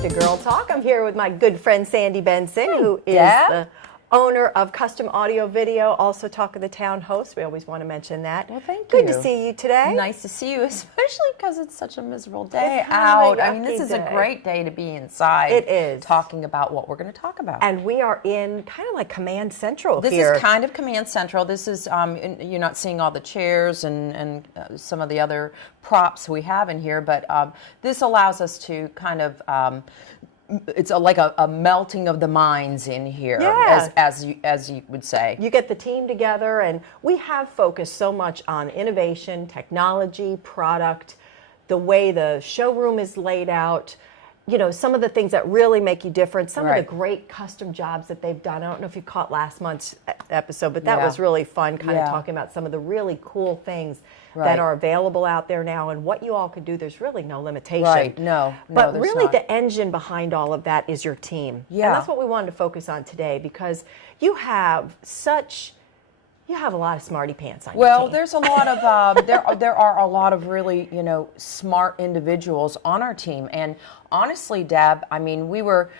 back to Girl Talk. I'm here with my good friend Sandy Benson, who is the owner of Custom Audio Video, also Talk of the Town host. We always want to mention that. Well, thank you. Good to see you today. Nice to see you, especially because it's such a miserable day out. I mean, this is a great day to be inside. It is. Talking about what we're going to talk about. And we are in kind of like Command Central this here. This is kind of Command Central. This is, you're not seeing all the chairs and some of the other props we have in here, but this allows us to kind of it's like a melting of the minds in here, as you would say. You get the team together, and we have focused so much on innovation, technology, product, the way the showroom is laid out, you know, some of the things that really make you different, some of the great custom jobs that they've done. I don't know if you caught last month's episode, but that was really fun, kind of talking about some of the really cool things that are available out there now and what you all could do. There's really no limitation. Right, no, but really the engine behind all of that is your team. Yeah. And that's what we wanted to focus on today, because you have a lot of smarty pants on your team. Well, there's a lot of there are a lot of really, you know, smart individuals on our team. And honestly, Deb, I mean, we were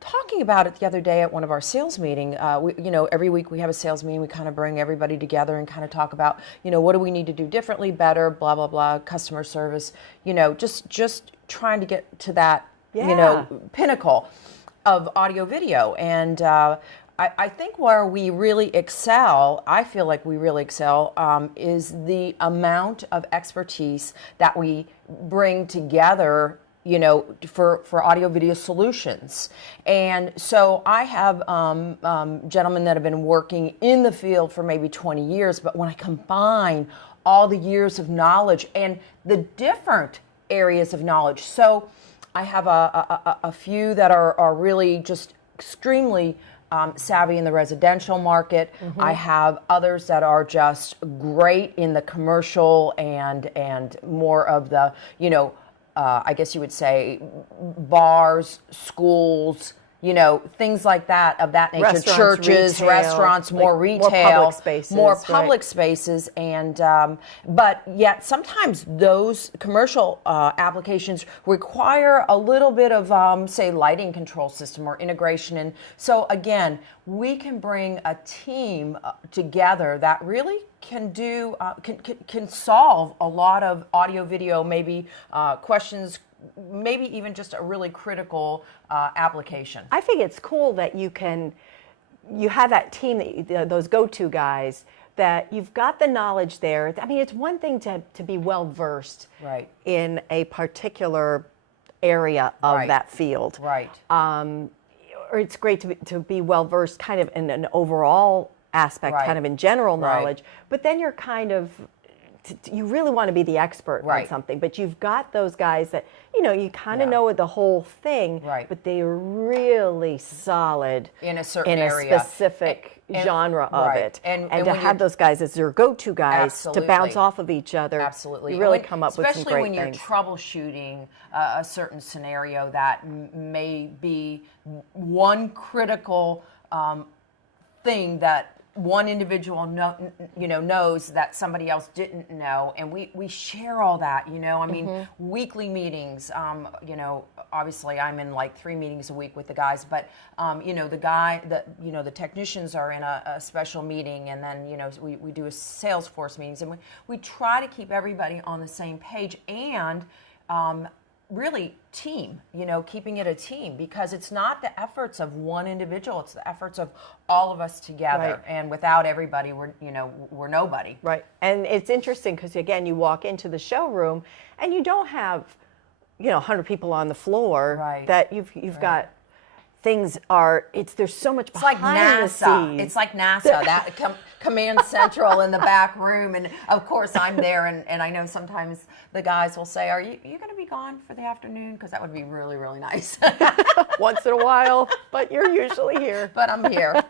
talking about it the other day at one of our sales meeting. You know, every week we have a sales meeting. We kind of bring everybody together and kind of talk about, you know, what do we need to do differently, better, blah blah blah, customer service. You know, just trying to get to that, you know, pinnacle of audio video. And I think where we really excel, I feel like we really excel, is the amount of expertise that we bring together, you know, for audio video solutions. And so I have gentlemen that have been working in the field for maybe 20 years, but when I combine all the years of knowledge and the different areas of knowledge, so I have a few that are really just extremely savvy in the residential market. I have others that are just great in the commercial and more of the, you know, I guess you would say bars, schools, you know, things like that, of that nature. Churches, restaurants, more retail, more public spaces, and but yet sometimes those commercial applications require a little bit of say lighting control system or integration. And so again, we can bring a team together that really can do can solve a lot of audio video maybe questions, maybe even just a really critical application. I think it's cool that you have that team, that those go-to guys, that you've got the knowledge there. I mean, it's one thing to be well versed in a particular area of that field. Or it's great to be well versed kind of in an overall aspect, kind of in general knowledge, but then you're kind of, you really want to be the expert on something, but you've got those guys that, you know, you kind of know the whole thing, but they're really solid in a certain area, specific genre of it. And to have those guys as your go-to guys to bounce off of each other, you really come up with some great things. Especially when you're troubleshooting a certain scenario that may be one critical thing that one individual knows that somebody else didn't know, and we share all that, you know. I mean, weekly meetings, you know, obviously I'm in like 3 meetings a week with the guys, but you know, the technicians are in a special meeting, and then, you know, we do a Salesforce meetings, and we try to keep everybody on the same page, and really team, you know, keeping it a team, because it's not the efforts of one individual, it's the efforts of all of us together. And without everybody, we're nobody. And it's interesting because, again, you walk into the showroom and you don't have, you know, 100 people on the floor, that you've got things there's so much behind the scenes. It's like NASA, that command central in the back room. And of course I'm there, and I know sometimes the guys will say, are you going to be gone for the afternoon? Because that would be really, really nice. Once in a while, but you're usually here. But I'm here.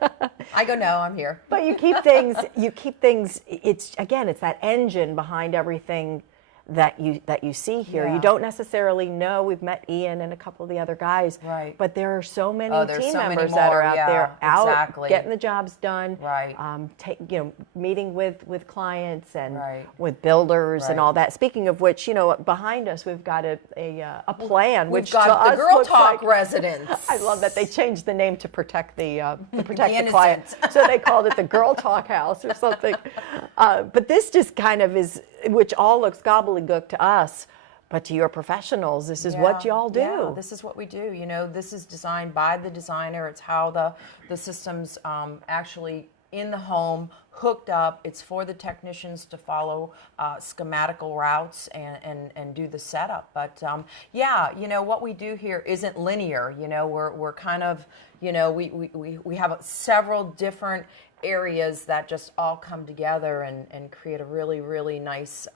I go, no, I'm here. But you keep things, it's that engine behind everything that you see here. Yeah. You don't necessarily know. We've met Ian and a couple of the other guys, right? But there are so many team so members many that are more. out there, Exactly. getting the jobs done, right? Meeting with clients and right. with builders right. and all that. Speaking of which, behind us we've got a plan. We've which got to the us Girl looks Talk like, residence. I love that they changed the name to protect the innocent. client, so they called it the Girl Talk House or something. But this just kind of is, which all looks gobbledygook to us, but to your professionals, this is what y'all do. Yeah, this is what we do. This is designed by the designer. It's how the system's actually in the home, hooked up. It's for the technicians to follow schematical routes and do the setup. But what we do here isn't linear. We're kind of, we have several different areas that just all come together and create a really, really nice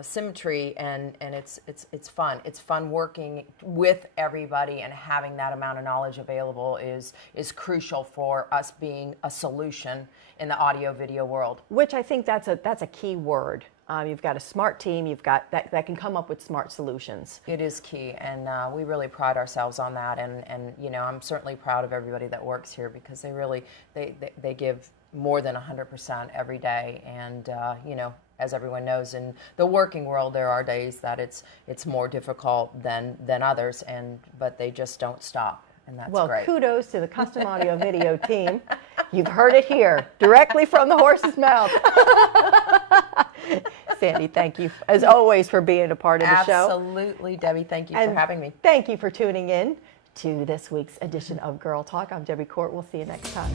symmetry, and it's fun. It's fun working with everybody, and having that amount of knowledge available is crucial for us being a solution in the audio video world. Which I think that's a key word. You've got a smart team. You've got that can come up with smart solutions. It is key, and we really pride ourselves on that. And I'm certainly proud of everybody that works here, because they really they give more than 100% every day. And as everyone knows, in the working world, there are days that it's more difficult than others, but they just don't stop, and that's great. Well, kudos to the Custom Audio Video team. You've heard it here, directly from the horse's mouth. Sandy, thank you, as always, for being a part of the show. Absolutely, Debbie. Thank you for having me. Thank you for tuning in to this week's edition of Girl Talk. I'm Debbie Court. We'll see you next time.